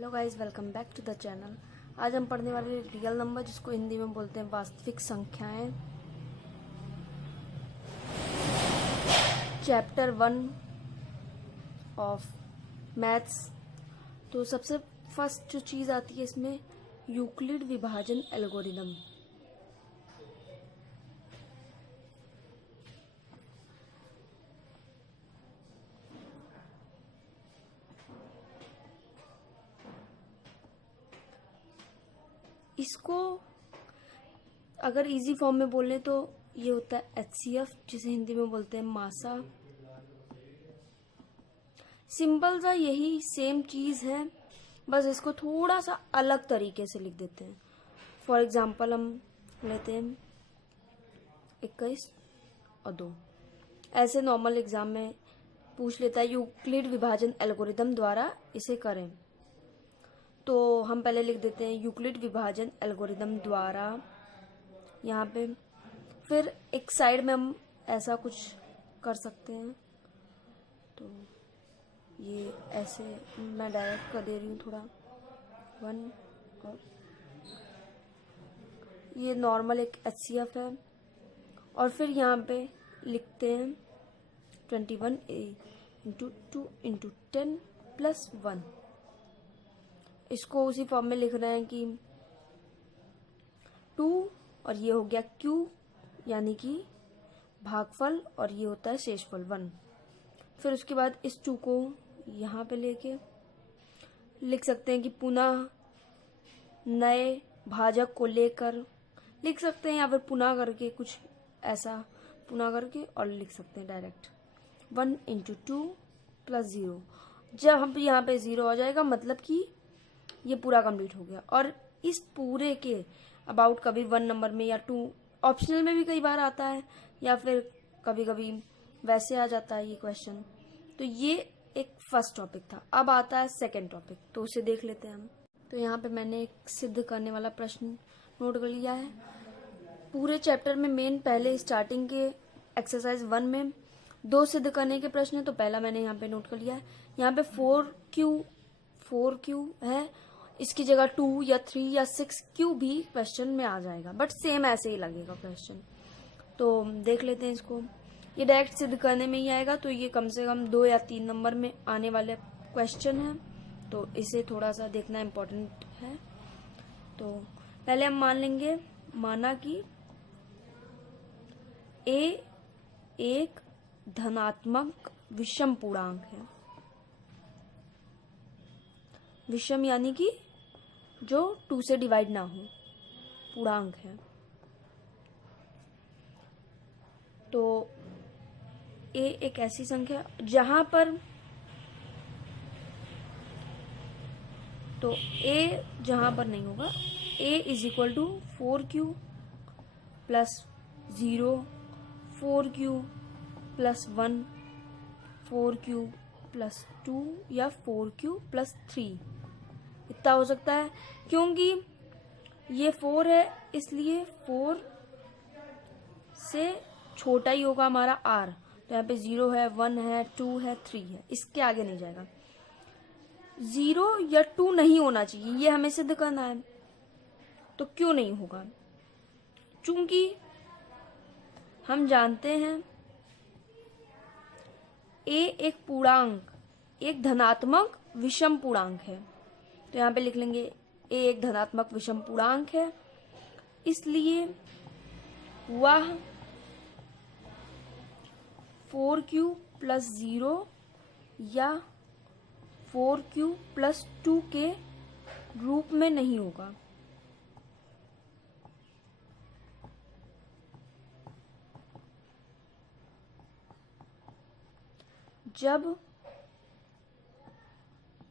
Hello guys, welcome back to the channel. आज हम पढ़ने वाले रियल नंबर, जिसको हिंदी में बोलते हैं वास्तविक संख्याएं। Chapter 1 of maths. तो सबसे फर्स्ट जो चीज़ आती है इसमें, यूक्लिड विभाजन एल्गोरिदम। इसको अगर इजी फॉर्म में बोले तो ये होता है HCF, जिसे हिंदी में बोलते हैं मासा। सिंपल सा यही सेम चीज है, बस इसको थोड़ा सा अलग तरीके से लिख देते हैं। फॉर एग्जाम्पल हम लेते हैं 21 और 2। ऐसे नॉर्मल एग्जाम में पूछ लेता है यूक्लिड विभाजन एल्गोरिदम द्वारा इसे करें। तो हम पहले लिख देते हैं यूक्लिड विभाजन एल्गोरिदम द्वारा यहाँ पे। फिर एक साइड में हम ऐसा कुछ कर सकते हैं। तो ये ऐसे मैं डायरेक्ट कर दे रही हूँ थोड़ा 1, और ये नॉर्मल एक HCF है। और फिर यहाँ पे लिखते हैं 21a इंटू 2 इंटू 10 प्लस 1। इसको उसी फॉर्म में लिख रहे हैं कि 2 और ये हो गया Q यानी कि भागफल, और ये होता है शेषफल 1। फिर उसके बाद इस 2 को यहाँ पे लेके लिख सकते हैं कि पुनः नए भाजक को लेकर लिख सकते हैं, या फिर पुनः करके कुछ ऐसा पुनः करके, और लिख सकते हैं डायरेक्ट 1 इंटू 2 प्लस 0। जब हम यहाँ पे 0 आ जाएगा मतलब कि ये पूरा कंप्लीट हो गया। और इस पूरे के अबाउट कभी 1 नंबर में या 2 ऑप्शनल में भी कई बार आता है, या फिर कभी कभी वैसे आ जाता है ये क्वेश्चन। तो ये एक फर्स्ट टॉपिक था। अब आता है सेकंड टॉपिक, तो उसे देख लेते हैं हम। तो यहाँ पे मैंने एक सिद्ध करने वाला प्रश्न नोट कर लिया है। पूरे चैप्टर में मेन पहले स्टार्टिंग के एक्सरसाइज 1 में 2 सिद्ध करने के प्रश्न है, तो पहला मैंने यहाँ पे नोट कर लिया है। यहाँ पे 4Q है, इसकी जगह 2 या 3 या 6Q भी क्वेश्चन में आ जाएगा, बट सेम ऐसे ही लगेगा क्वेश्चन। तो देख लेते हैं इसको। ये डायरेक्ट सिद्ध करने में ही आएगा, तो ये कम से कम 2 या 3 नंबर में आने वाले क्वेश्चन है, तो इसे थोड़ा सा देखना इम्पोर्टेंट है। तो पहले हम मान लेंगे, माना कि A एक धनात्मक विषम पूर्णांक है। विषम यानी कि जो 2 से डिवाइड ना हो, पूर्णांक है। तो A एक ऐसी संख्या जहां पर, तो A जहां पर नहीं होगा, A is equal to 4Q plus 0, 4Q plus 1, 4Q plus 2 या 4Q प्लस 3, इतना हो सकता है। क्योंकि ये 4 है, इसलिए 4 से छोटा ही होगा हमारा R। तो यहाँ पे 0 है, 1 है, 2 है, 3 है, इसके आगे नहीं जाएगा। 0 या 2 नहीं होना चाहिए, ये हमें सिद्ध करना है। तो क्यों नहीं होगा? चूंकि हम जानते हैं A एक पूर्णांक, एक धनात्मक विषम पूर्णांक है। तो यहाँ पे लिख लेंगे A एक धनात्मक विषम पूर्णांक है, इसलिए वह 4Q प्लस 0 या 4Q प्लस 2 के रूप में नहीं होगा। जब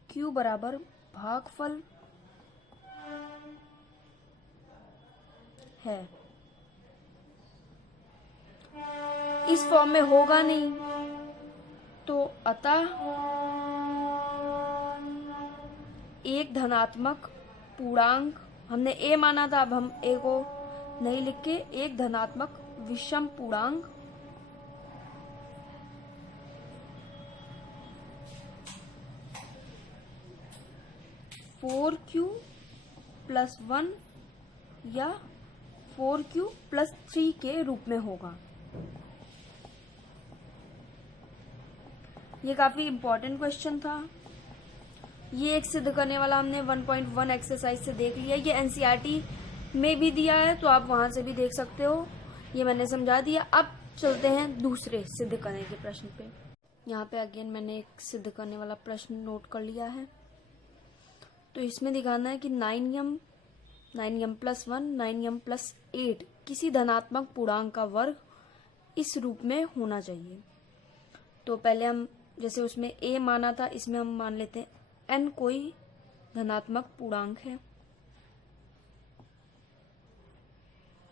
Q बराबर भागफल है, इस फॉर्म में होगा नहीं, तो अतः एक धनात्मक पूर्णांक, हमने A माना था, अब हम A को नहीं लिख के एक धनात्मक विषम पूर्णांक 4q प्लस 1 या 4q प्लस 3 के रूप में होगा। ये काफी इंपॉर्टेंट क्वेश्चन था। ये एक सिद्ध करने वाला हमने 1.1 एक्सरसाइज से देख लिया। ये एनसीईआरटी में भी दिया है, तो आप वहां से भी देख सकते हो। ये मैंने समझा दिया। अब चलते हैं दूसरे सिद्ध करने के प्रश्न पे। यहाँ पे अगेन मैंने एक सिद्ध करने वाला प्रश्न नोट कर लिया है। तो इसमें दिखाना है कि 9m प्लस 1 9m प्लस 8 किसी धनात्मक पूर्णांक का वर्ग इस रूप में होना चाहिए। तो पहले हम जैसे उसमें a माना था, इसमें हम मान लेते हैं n कोई धनात्मक पूर्णांक है।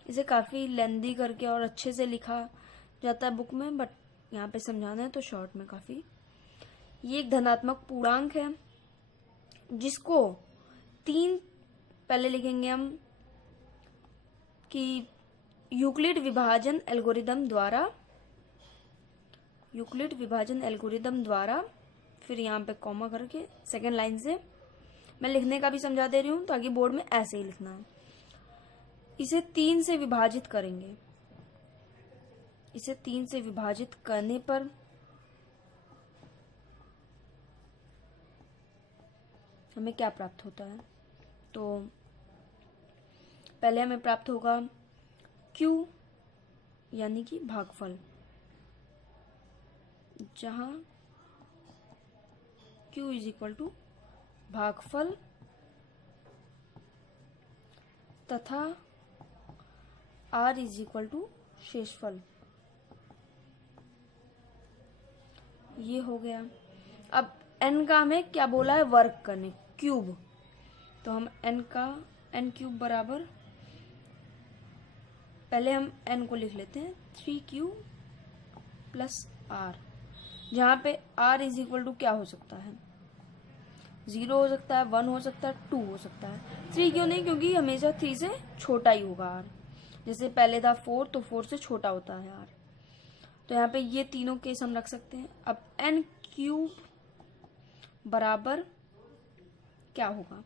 इसे काफी लेंदी करके और अच्छे से लिखा जाता है बुक में, बट यहाँ पे समझाना है तो शॉर्ट में काफी। ये एक धनात्मक पूर्णांक है जिसको 3 पहले लिखेंगे हम कि यूक्लिड विभाजन एल्गोरिदम द्वारा फिर यहाँ पे कॉमा करके सेकेंड लाइन से मैं लिखने का भी समझा दे रही हूँ ताकि बोर्ड में ऐसे ही लिखना है। इसे 3 से विभाजित करेंगे। इसे 3 से विभाजित करने पर हमें क्या प्राप्त होता है? तो पहले हमें प्राप्त होगा Q यानी कि भागफल, जहां Q इज इक्वल टू भागफल तथा R इज इक्वल टू शेषफल। ये हो गया। अब n का हमें क्या बोला है? वर्ग करने, क्यूब। तो हम n क्यूब बराबर, पहले हम n को लिख लेते हैं 3q प्लस r, जहां पे r इज इक्वल टू क्या हो सकता है? 0 हो सकता है, 1 हो सकता है, 2 हो सकता है। 3 क्यों नहीं? क्योंकि हमेशा 3 से छोटा ही होगा r। जैसे पहले था 4, तो 4 से छोटा होता है r। तो यहाँ पे ये तीनों केस हम रख सकते हैं। अब n क्यूब बराबर क्या होगा?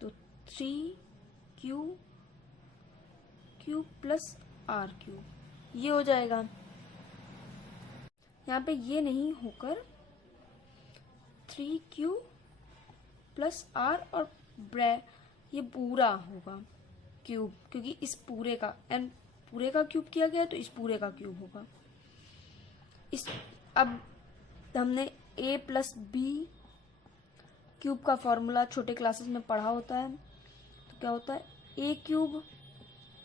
तो 3q cube plus r cube, ये हो जाएगा। यहाँ पे ये नहीं होकर 3q प्लस r और ये पूरा होगा क्यूब, क्योंकि इस पूरे का n पूरे का क्यूब किया गया है, तो इस पूरे का क्यूब होगा। अब हमने a प्लस बी क्यूब का फॉर्मूला छोटे क्लासेस में पढ़ा होता है। तो क्या होता है? a cube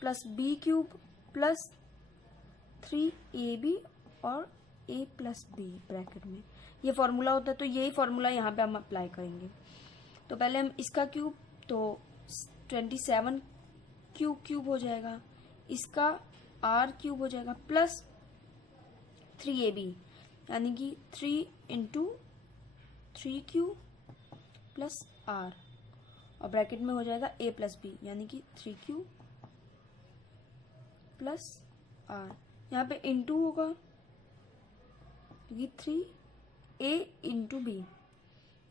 plus B cube plus 3ab और a प्लस बी ब्रैकेट में, ये फॉर्मूला होता है। तो यही फॉर्मूला यहाँ पे हम अप्लाई करेंगे। तो पहले हम इसका क्यूब, तो 27 क्यूब हो जाएगा, इसका r क्यूब हो जाएगा प्लस 3ab यानी कि 3 इंटू 3q प्लस r, और ब्रैकेट में हो जाएगा a प्लस बी यानी कि 3q प्लस r। यहाँ पे इंटू होगा क्योंकि 3a इंटू बी,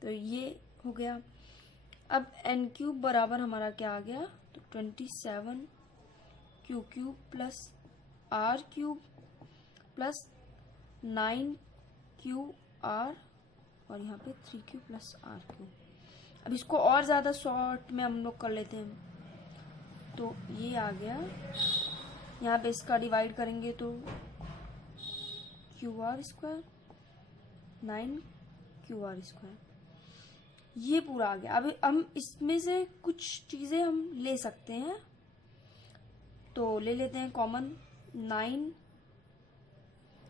तो ये हो गया। अब n क्यूब बराबर हमारा क्या आ गया? तो 27 q cube plus r cube plus 9q r और यहाँ पे 3q प्लस r क्यूब। अब इसको और ज्यादा शॉर्ट में हम लोग कर लेते हैं। तो ये आ गया, यहाँ पे इसका डिवाइड करेंगे तो QR स्क्वायर 9QR स्क्वायर, ये पूरा आ गया। अब हम इसमें से कुछ चीजें हम ले सकते हैं, तो ले लेते हैं कॉमन। 9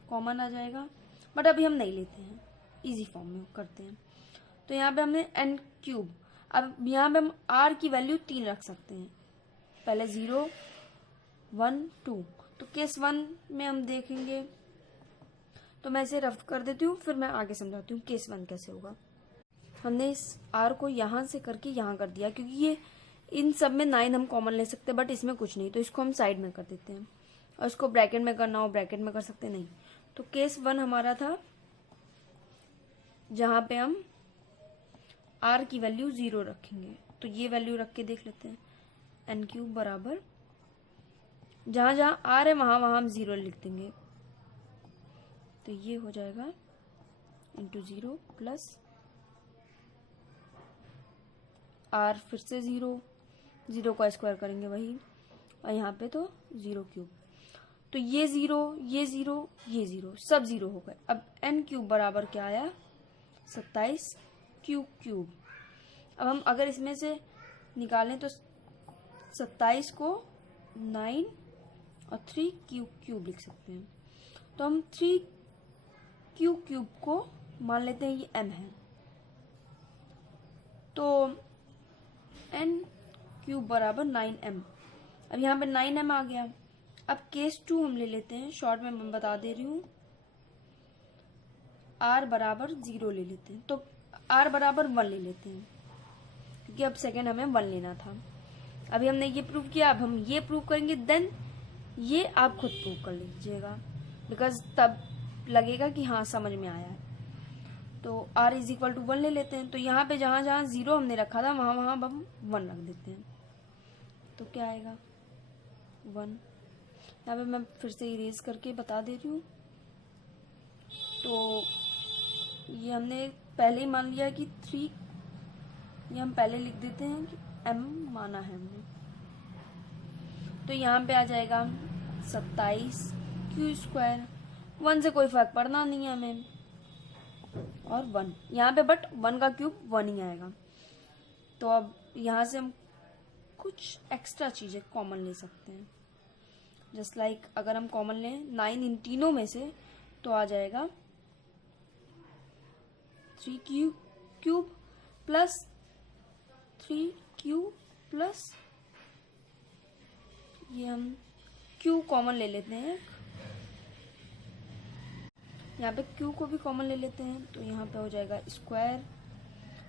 कॉमन आ जाएगा, बट अभी हम नहीं लेते हैं, इजी फॉर्म में करते हैं। तो यहाँ पे हमने n क्यूब, अब यहाँ पे हम r की वैल्यू 3 रख सकते हैं। पहले 0 1 2, तो केस 1 में हम देखेंगे, तो मैं इसे रफ कर देती हूँ, फिर मैं आगे समझाती हूँ केस 1 कैसे होगा। हमने इस r को यहाँ से करके यहाँ कर दिया, क्योंकि ये इन सब में 9 हम कॉमन ले सकते हैं, बट इसमें कुछ नहीं, तो इसको हम साइड में कर देते हैं। और इसको ब्रैकेट में करना हो ब्रैकेट में कर सकते नहीं। तो केस 1 हमारा था जहां पे हम r की वैल्यू 0 रखेंगे, तो ये वैल्यू रख के देख लेते हैं। एन क्यूब बराबर जहाँ जहाँ आर है वहाँ वहाँ हम 0 लिख देंगे, तो ये हो जाएगा इंटू 0 प्लस आर फिर से 0 का स्क्वायर करेंगे वही, और यहाँ पे तो 0 क्यूब, तो ये 0 ये 0 ये 0 सब 0 हो गए। अब एन क्यूब बराबर क्या आया 27 क्यूब। अब हम अगर इसमें से निकालें तो 27 को 9 और 3 क्यूब लिख सकते हैं। तो हम 3 क्यूब को मान लेते हैं ये m है, तो n क्यूब बराबर 9m। अब यहाँ पे 9m आ गया। अब केस 2 हम ले लेते हैं, शॉर्ट में मैं बता दे रही हूँ, r बराबर 0 ले लेते हैं, तो r बराबर 1 ले लेते हैं, क्योंकि अब सेकेंड हमें 1 लेना था। अभी हमने ये प्रूव किया, अब हम ये प्रूव करेंगे, देन ये आप खुद प्रूव कर लीजिएगा, बिकॉज तब लगेगा कि हाँ समझ में आया है। तो r इज इक्वल टू 1 ले लेते हैं, तो यहाँ पे जहाँ जहाँ 0 हमने रखा था वहाँ वहाँ हम 1 रख देते हैं, तो क्या आएगा 1। यहाँ पे मैं फिर से इरेज करके बता दे रही हूँ। तो ये हमने पहले ही मान लिया कि 3, ये हम पहले लिख देते हैं कि m माना है हमने, तो यहाँ पे आ जाएगा 27 क्यू स्क्वायर। 1 से कोई फर्क पड़ना नहीं है हमें, और 1 यहाँ पे, बट 1 का क्यूब 1 ही आएगा। तो अब यहाँ से हम कुछ एक्स्ट्रा चीजें कॉमन ले सकते हैं, जस्ट लाइक अगर हम कॉमन लें 9 इन तीनों में से, तो आ जाएगा 3 क्यूब प्लस 3 क्यूब प्लस ये हम क्यू कॉमन ले लेते हैं, यहाँ पे क्यू को भी कॉमन ले लेते हैं, तो यहाँ पे हो जाएगा स्क्वायर,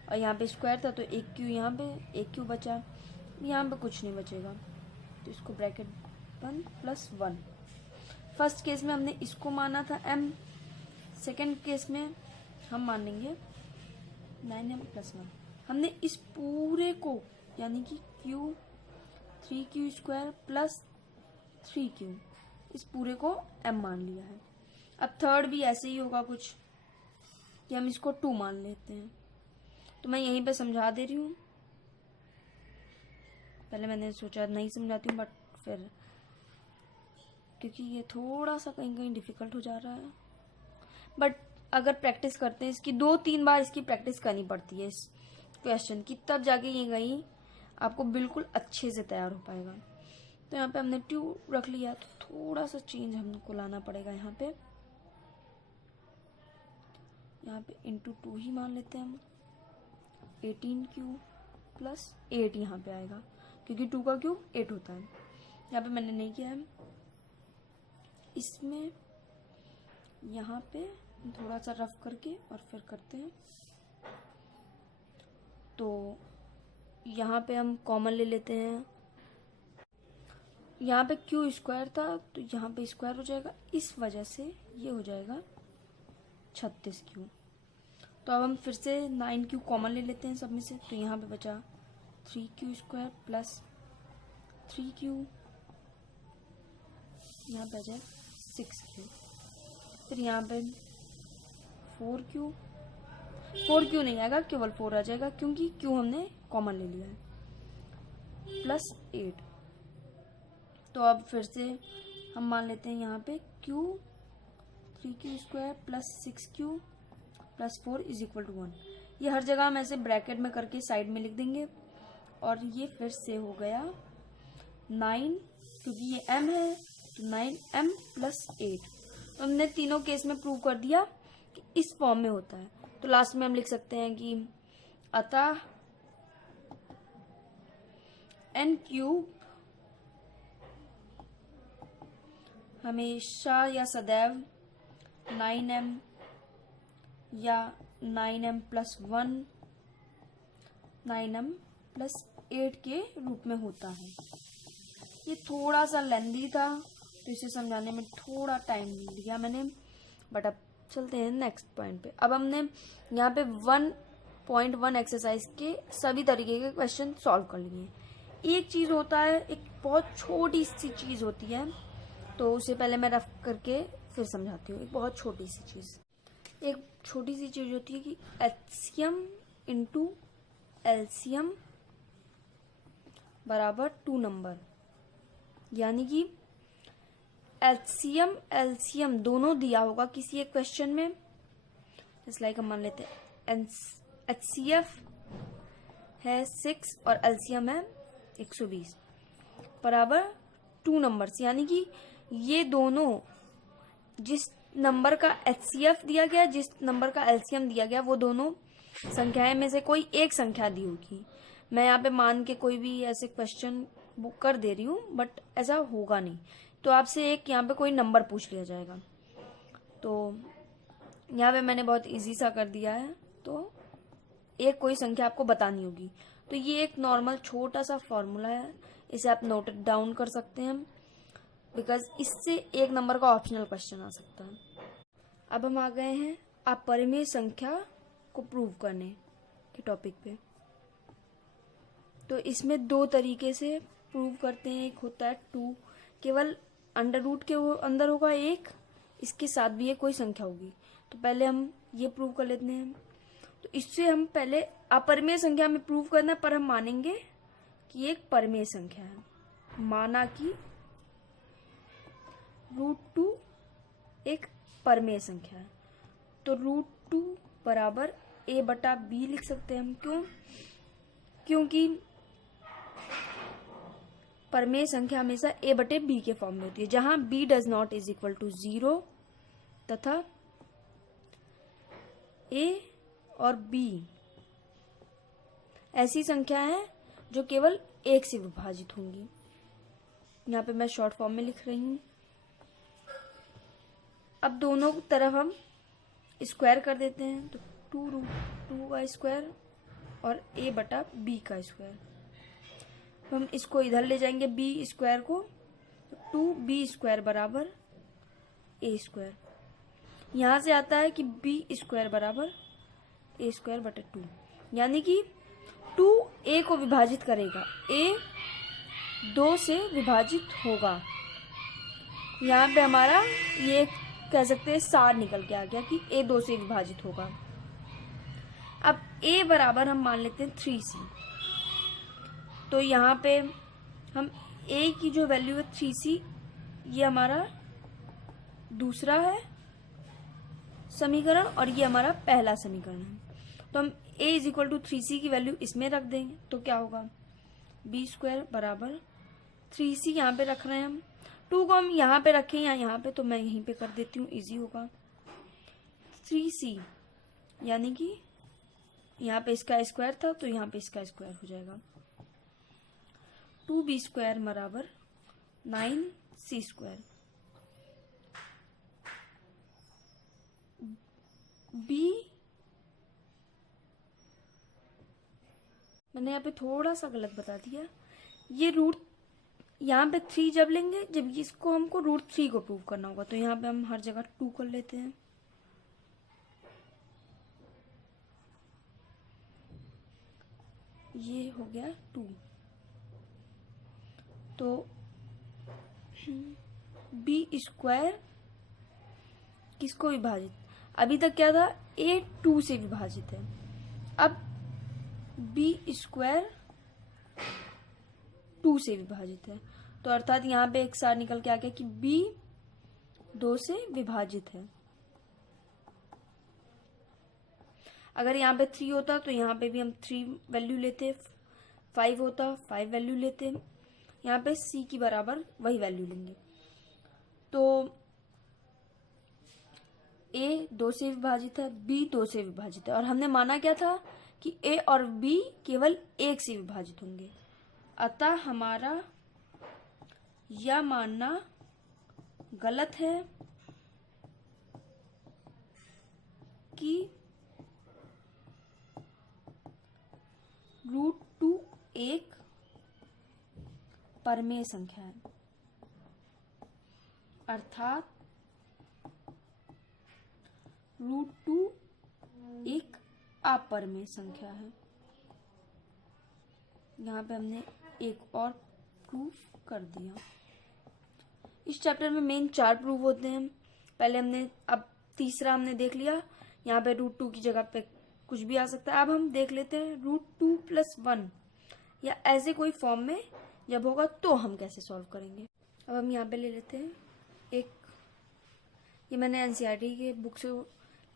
और यहाँ पे स्क्वायर था तो एक क्यू यहाँ पे, एक क्यू बचा, यहाँ पे कुछ नहीं बचेगा, तो इसको ब्रैकेट बंद प्लस 1। फर्स्ट केस में हमने इसको माना था m, सेकेंड केस में हम मानेंगे 9m प्लस 1। हमने इस पूरे को यानी कि Q 3q square plus 3q, इस पूरे को m मान लिया है। अब थर्ड भी ऐसे ही होगा कुछ, कि हम इसको 2 मान लेते हैं, तो मैं यहीं पे समझा दे रही हूँ। पहले मैंने सोचा नहीं समझाती हूँ, बट फिर क्योंकि ये थोड़ा सा कहीं कहीं डिफिकल्ट हो जा रहा है, बट अगर प्रैक्टिस करते हैं इसकी 2-3 बार इसकी प्रैक्टिस करनी पड़ती है इस क्वेश्चन की, तब जाके ये कहीं आपको बिल्कुल अच्छे से तैयार हो पाएगा। तो यहाँ पे हमने 2 रख लिया, तो थोड़ा सा चेंज हमको लाना पड़ेगा। यहाँ पे इंटू 2 ही मान लेते हैं हम, 18q प्लस 8 यहाँ पे आएगा, क्योंकि 2 का क्यूब 8 होता है। यहाँ पे मैंने नहीं किया है, इसमें यहाँ पे थोड़ा सा रफ करके और फिर करते हैं। तो यहाँ पे हम कॉमन ले लेते हैं, यहाँ पे क्यू स्क्वायर था तो यहाँ पे स्क्वायर हो जाएगा, इस वजह से ये हो जाएगा 36q। तो अब हम फिर से 9q कॉमन ले लेते हैं सब में से, तो यहाँ पे बचा 3q स्क्वायर प्लस 3q, यहाँ पे आ जाए 6q, फिर यहाँ पे 4q नहीं आएगा, केवल 4 आ जाएगा, क्योंकि q हमने कॉमन ले लिया है, प्लस 8। तो अब फिर से हम मान लेते हैं यहाँ पे q 3q square plus 6q plus 4 is equal to 1। ये हर जगह हम ऐसे ब्रैकेट में करके साइड में लिख देंगे, और ये फिर से हो गया 9, क्योंकि ये m है तो 9m प्लस 8। तो हमने तीनों केस में प्रूव कर दिया कि इस फॉर्म में होता है। तो लास्ट में हम लिख सकते हैं कि अतः n क्यूब हमेशा या सदैव 9m या 9m प्लस 1 9m प्लस 8 के रूप में होता है। ये थोड़ा सा लेंदी था, तो इसे समझाने में थोड़ा टाइम लिया मैंने, बट अब चलते हैं नेक्स्ट पॉइंट पे। अब हमने यहाँ पे 1 0.1 एक्सरसाइज के सभी तरीके के क्वेश्चन सॉल्व कर लिए। एक चीज होता है, एक बहुत छोटी सी चीज होती है, तो उसे पहले मैं रफ करके फिर समझाती हूँ। एक बहुत छोटी सी चीज, एक छोटी सी चीज होती है कि एचसीएम इंटू एलसीएम बराबर 2 नंबर, यानी कि एचसीएम एलसीएम दोनों दिया होगा किसी एक क्वेश्चन में। जैसे लाइक हम मान लेते हैं एचसीएफ है 6 और एलसीएम है 120 बराबर 2 नंबर्स, यानी कि ये दोनों जिस नंबर का एचसीएफ दिया गया, जिस नंबर का एलसीएम दिया गया, वो दोनों संख्याएं में से कोई एक संख्या दी होगी। मैं यहाँ पे मान के कोई भी ऐसे क्वेश्चन बुक कर दे रही हूँ, बट ऐसा होगा नहीं, तो आपसे एक यहाँ पे कोई नंबर पूछ लिया जाएगा। तो यहाँ पे मैंने बहुत इजी सा कर दिया है, तो एक कोई संख्या आपको बतानी होगी। तो ये एक नॉर्मल छोटा सा फॉर्मूला है, इसे आप नोट डाउन कर सकते हैं, बिकॉज इससे एक नंबर का ऑप्शनल क्वेश्चन आ सकता है। अब हम आ गए हैं अपरिमेय संख्या को प्रूव करने के टॉपिक पे। तो इसमें 2 तरीके से प्रूव करते हैं। एक होता है 2, केवल अंडर रूट के अंदर होगा 1, इसके साथ भी एक कोई संख्या होगी। तो पहले हम ये प्रूव कर लेते हैं। तो इससे हम पहले अपरिमेय संख्या में प्रूव करना है, पर हम मानेंगे कि एक परिमेय संख्या है। माना कि √2 एक परिमेय संख्या है, तो √2 बराबर a बटा b लिख सकते हैं हम। क्यों? क्योंकि परिमेय संख्या हमेशा a बटे b के फॉर्म में होती है, जहां b does not is equal to 0 तथा a और b ऐसी संख्या है जो केवल 1 से विभाजित होंगी। यहाँ पे मैं शॉर्ट फॉर्म में लिख रही हूं। अब दोनों तरफ हम स्क्वायर कर देते हैं, तो 2√2 का स्क्वायर और a बटा b का स्क्वायर। हम इसको इधर ले जाएंगे b स्क्वायर को, तो 2b स्क्वायर बराबर a स्क्वायर। यहां से आता है कि b स्क्वायर बराबर a स्क्वायर बटे 2, यानी कि 2 a को विभाजित करेगा, a 2 से विभाजित होगा। यहाँ पे हमारा ये कह सकते हैं सार निकल के आ गया कि a 2 से विभाजित होगा। अब a बराबर हम मान लेते हैं 3c, तो यहाँ पे हम a की जो वैल्यू है 3c, ये हमारा दूसरा है समीकरण और ये हमारा पहला समीकरण है। तो हम a is equal to 3c की वैल्यू इसमें रख देंगे, तो क्या होगा b स्क्वायर बराबर 3c यहाँ पे रख रहे हैं हम। 2 को हम यहाँ पे रखें या यहाँ पे, तो मैं यहीं पे कर देती हूँ, इजी होगा। 3c यानी कि यहाँ पे इसका स्क्वायर था, तो यहाँ पे इसका स्क्वायर हो जाएगा। 2b स्क्वायर बराबर 9c स्क्वायर। b मैंने यहाँ पे थोड़ा सा गलत बता दिया। ये रूट यहाँ पे 3 जब लेंगे, जब इसको हमको √3 को प्रूव करना होगा, तो यहाँ पे हम हर जगह 2 कर लेते हैं। ये हो गया 2, तो b स्क्वायर किसको विभाजित, अभी तक क्या था, a 2 से विभाजित है। अब b स्क्वायर 2 से विभाजित है, तो अर्थात यहाँ पे एक सार निकल के आ गया कि b 2 से विभाजित है। अगर यहाँ पे 3 होता तो यहाँ पे भी हम 3 वैल्यू लेते, 5 होता 5 वैल्यू लेते, यहाँ पे c की बराबर वही वैल्यू लेंगे। तो a 2 से विभाजित है, b 2 से विभाजित है, और हमने माना क्या था कि a और b केवल 1 से विभाजित होंगे। अतः हमारा यह मानना गलत है कि √2 एक परिमेय संख्या है, अर्थात √2 एक अपरिमेय संख्या है। यहाँ पे हमने एक और प्रूफ कर दिया। इस चैप्टर में मेन 4 प्रूफ होते हैं। पहले हमने, अब तीसरा हमने देख लिया। यहाँ पे √2 की जगह पे कुछ भी आ सकता है। अब हम देख लेते हैं √2 + 1 या ऐसे कोई फॉर्म में जब होगा तो हम कैसे सॉल्व करेंगे। अब हम यहाँ पे ले लेते हैं एक, ये मैंने एनसीईआरटी के बुक से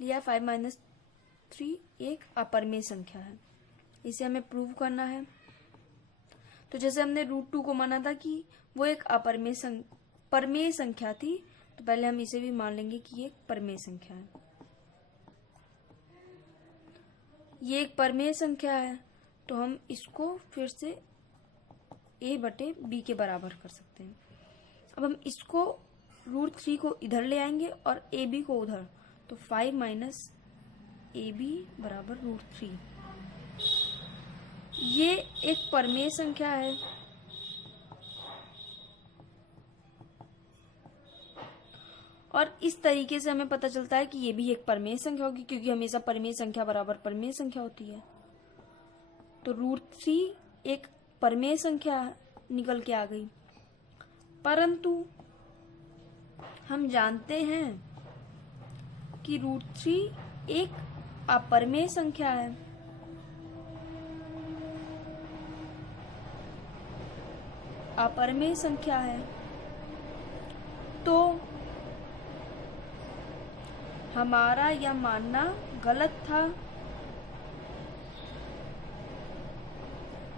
लिया, 5 - 3 एक अपरिमेय संख्या है। इसे हमें प्रूव करना है। तो जैसे हमने √2 को माना था कि वो एक परमेय संख्या थी, तो पहले हम इसे भी मान लेंगे कि ये एक परमेय संख्या है। ये एक परमेय संख्या है, तो हम इसको फिर से a/b के बराबर कर सकते हैं। अब हम इसको √3 को इधर ले आएंगे और ab को उधर, तो 5 - ab = √3। ये एक परमेय संख्या है। और इस तरीके से हमें पता चलता है कि ये भी एक परमेय संख्या होगी, क्योंकि हमेशा परमेय संख्या बराबर परमेय संख्या होती है। तो √3 एक परमेय संख्या निकल के आ गई। परंतु हम जानते हैं कि √3 एक अपरिमेय संख्या है। अपरिमेय संख्या है, तो हमारा यह मानना गलत था।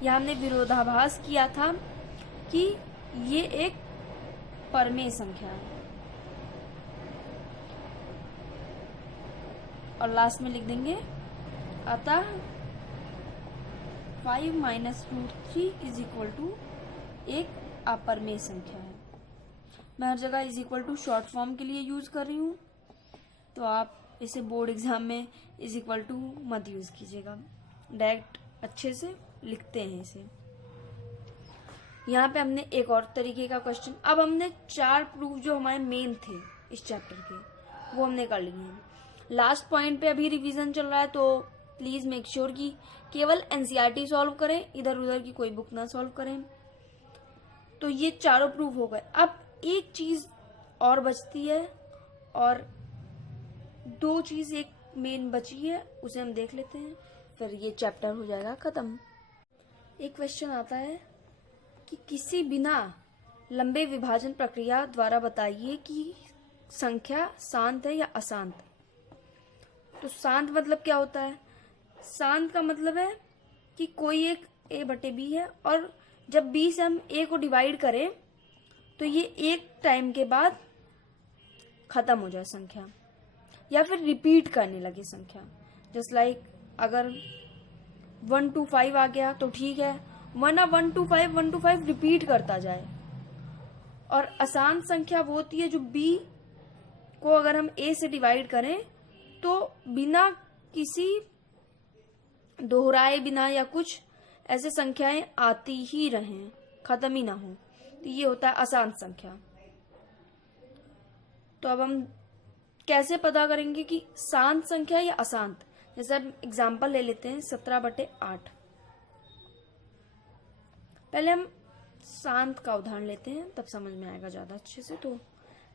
यह हमने विरोधाभास किया था कि ये एक परमेय संख्या है। और लास्ट में लिख देंगे अतः 5 - √3 = एक अपरिमेय संख्या है। मैं हर जगह = शॉर्ट फॉर्म के लिए यूज कर रही हूँ, तो आप इसे बोर्ड एग्जाम में = मत यूज कीजिएगा। डायरेक्ट अच्छे से लिखते हैं इसे। यहाँ पे हमने एक और तरीके का क्वेश्चन, अब हमने 4 प्रूफ जो हमारे मेन थे इस चैप्टर के, वो हमने कर लिए हैं। लास्ट पॉइंट पे अभी रिवीजन चल रहा है, तो प्लीज मेक श्योर कि केवल एनसीईआरटी सॉल्व करें, इधर उधर की कोई बुक ना सॉल्व करें। तो ये चारों प्रूफ हो गए। अब एक चीज और बचती है, और 2 चीज एक मेन बची है, उसे हम देख लेते हैं, फिर ये चैप्टर हो जाएगा खत्म। एक क्वेश्चन आता है कि किसी बिना लंबे विभाजन प्रक्रिया द्वारा बताइए कि संख्या शांत है या अशांत। तो शांत मतलब क्या होता है? शांत का मतलब है कि कोई एक a/b है, और जब b से हम a को डिवाइड करें तो ये एक टाइम के बाद खत्म हो जाए संख्या, या फिर रिपीट करने लगे संख्या। जस्ट लाइक अगर 1 to 5 आ गया तो ठीक है, वरना 1 to 5 रिपीट करता जाए। और अशांत संख्या वो होती है जो b को अगर हम a से डिवाइड करें तो बिना किसी दोहराए बिना या कुछ ऐसे संख्याएं आती ही रहें, खत्म ही ना हो, तो ये होता है अशांत संख्या। तो अब हम कैसे पता करेंगे कि शांत संख्या या अशांत? जैसे अब एग्जाम्पल ले लेते हैं 17/8। पहले हम शांत का उदाहरण लेते हैं, तब समझ में आएगा ज्यादा अच्छे से। तो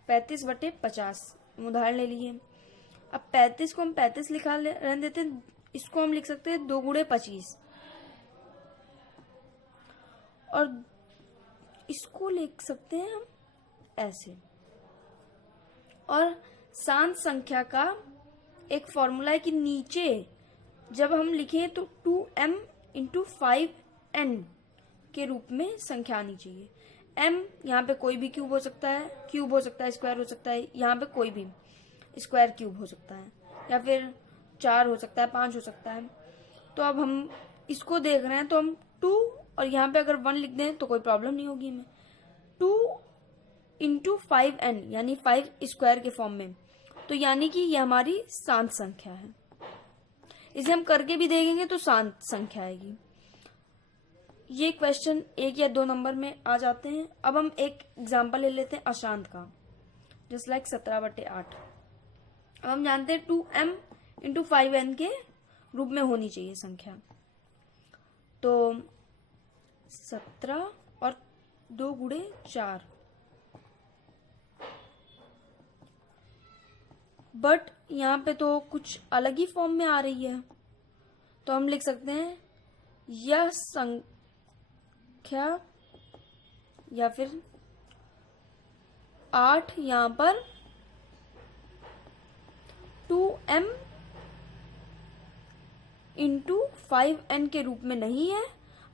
35/50 उदाहरण ले लिए। अब 35 को हम 35 लिखा रहने देते हैं, इसको हम लिख सकते हैं 2 × 25, और इसको लिख सकते हैं हम ऐसे। और शांत संख्या का एक फॉर्मूला है कि नीचे जब हम लिखें तो 2m × 5n के रूप में संख्या आनी चाहिए। m यहाँ पे कोई भी क्यूब हो सकता है, स्क्वायर हो सकता है, यहाँ पे कोई भी स्क्वायर क्यूब हो सकता है, या फिर 4 हो सकता है, 5 हो सकता है। तो अब हम इसको देख रहे हैं, तो हम 2 और यहाँ पे अगर 1 लिख दें तो कोई प्रॉब्लम नहीं होगी हमें। 2 × 5n यानी 5 स्क्वायर के फॉर्म में, तो यानी कि ये हमारी शांत संख्या है। इसे हम करके भी देखेंगे तो शांत संख्या आएगी। ये क्वेश्चन 1 या 2 नंबर में आ जाते हैं। अब हम एक एग्जांपल ले लेते हैं अशांत का, जस्ट लाइक 17/8। अब हम जानते हैं 2m × 5n के रूप में होनी चाहिए संख्या। तो 17 और 2 गुणे 4, बट यहाँ पे तो कुछ अलग ही फॉर्म में आ रही है। तो हम लिख सकते हैं यह संख्या या फिर 8 यहाँ पर 2m इंटू 5n के रूप में नहीं है,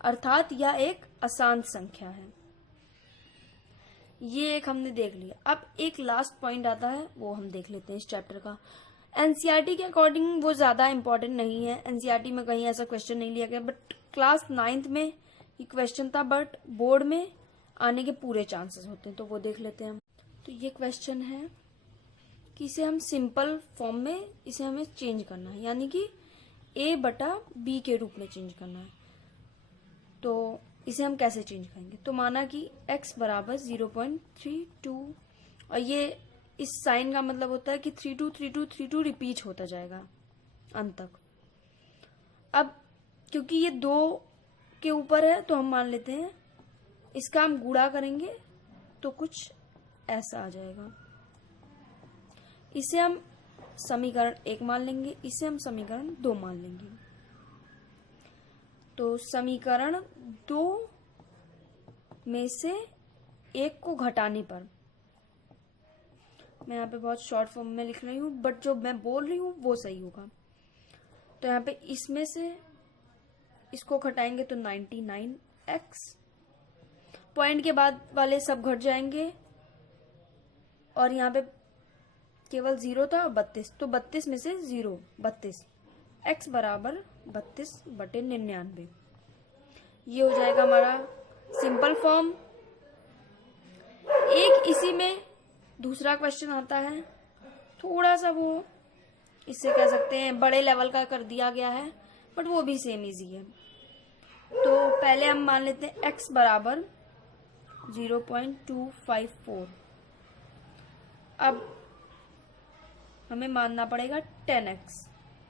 अर्थात यह एक अशांत संख्या है। ये एक हमने देख लिया। अब एक लास्ट पॉइंट आता है, वो हम देख लेते हैं इस चैप्टर का। एनसीईआरटी के अकॉर्डिंग वो ज्यादा इंपॉर्टेंट नहीं है, एनसीईआरटी में कहीं ऐसा क्वेश्चन नहीं लिया गया, बट क्लास 9th में ये क्वेश्चन था, बट बोर्ड में आने के पूरे चांसेस होते हैं, तो वो देख लेते हैं हम। तो ये क्वेश्चन है कि इसे हम सिंपल फॉर्म में इसे हमें चेंज करना है, यानी कि a/b के रूप में चेंज करना है। तो इसे हम कैसे चेंज करेंगे? तो माना कि x बराबर 0.32, और ये इस साइन का मतलब होता है कि 32 32 32 रिपीट होता जाएगा अंत तक। अब क्योंकि ये 2 के ऊपर है, तो हम मान लेते हैं इसका हम गुणा करेंगे तो कुछ ऐसा आ जाएगा। इसे हम समीकरण 1 मान लेंगे, इसे हम समीकरण 2 मान लेंगे। तो समीकरण 2 में से 1 को घटाने पर, मैं यहाँ पे बहुत शॉर्ट फॉर्म में लिख रही हूँ, बट जो मैं बोल रही हूँ वो सही होगा। तो यहाँ पे इसमें से इसको घटाएंगे तो 99x, पॉइंट के बाद वाले सब घट जाएंगे, और यहाँ पे केवल 0 था 32, तो 32 में से 0 32, x बराबर 32/99। ये हो जाएगा हमारा सिंपल फॉर्म। एक इसी में दूसरा क्वेश्चन आता है, थोड़ा सा वो इससे कह सकते हैं बड़े लेवल का कर दिया गया है, बट वो भी सेम इजी है। तो पहले हम मान लेते हैं x बराबर 0.254। अब हमें मानना पड़ेगा 10x,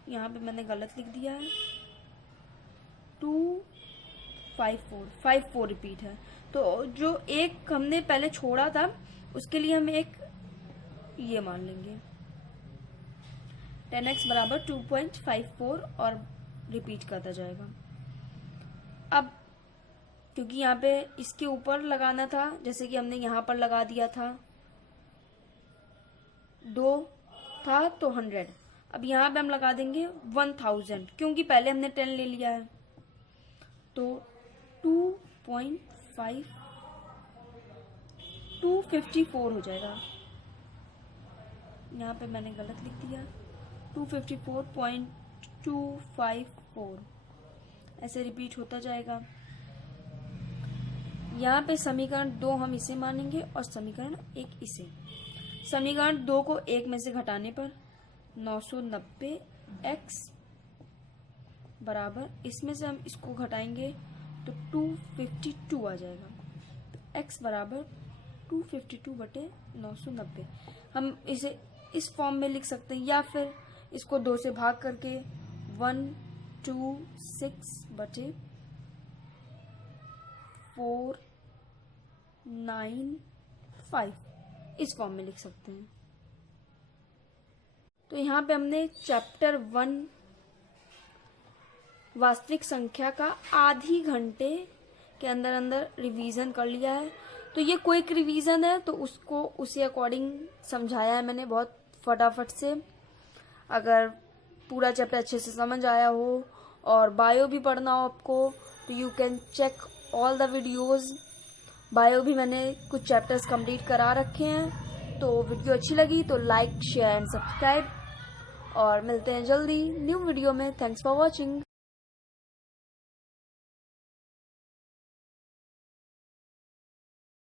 यहाँ पे मैंने गलत लिख दिया है, 254 रिपीट है। तो जो एक हमने पहले छोड़ा था उसके लिए हम एक ये मान लेंगे 10x बराबर 2.54 और रिपीट करता जाएगा। अब क्योंकि यहाँ पे इसके ऊपर लगाना था, जैसे कि हमने यहाँ पर लगा दिया था 2 था तो 100, अब यहाँ पे हम लगा देंगे 1000, क्योंकि पहले हमने 10 ले लिया है। तो 254 हो जाएगा, यहाँ पे मैंने गलत लिख दिया 254.254, ऐसे रिपीट होता जाएगा। यहाँ पे समीकरण 2 हम इसे मानेंगे और समीकरण 1 इसे। समीकरण 2 को 1 में से घटाने पर 990x बराबर, इसमें से हम इसको घटाएंगे तो 252 आ जाएगा। तो x बराबर 252/990। हम इसे इस फॉर्म में लिख सकते हैं, या फिर इसको 2 से भाग करके 126/495 इस फॉर्म में लिख सकते हैं। तो यहाँ पे हमने चैप्टर 1 वास्तविक संख्या का आधी घंटे के अंदर अंदर रिवीजन कर लिया है। तो ये क्विक रिवीजन है, तो उसको उसी अकॉर्डिंग समझाया है मैंने बहुत फटाफट से। अगर पूरा चैप्टर अच्छे से समझ आया हो और बायो भी पढ़ना हो आपको, तो you can check all the videos. Bio भी मैंने कुछ चैप्टर्स कंप्लीट करा रखे हैं। तो वीडियो अच्छी लगी तो लाइक शेयर एंड सब्सक्राइब, और मिलते हैं जल्दी न्यू वीडियो में। Thanks for watching.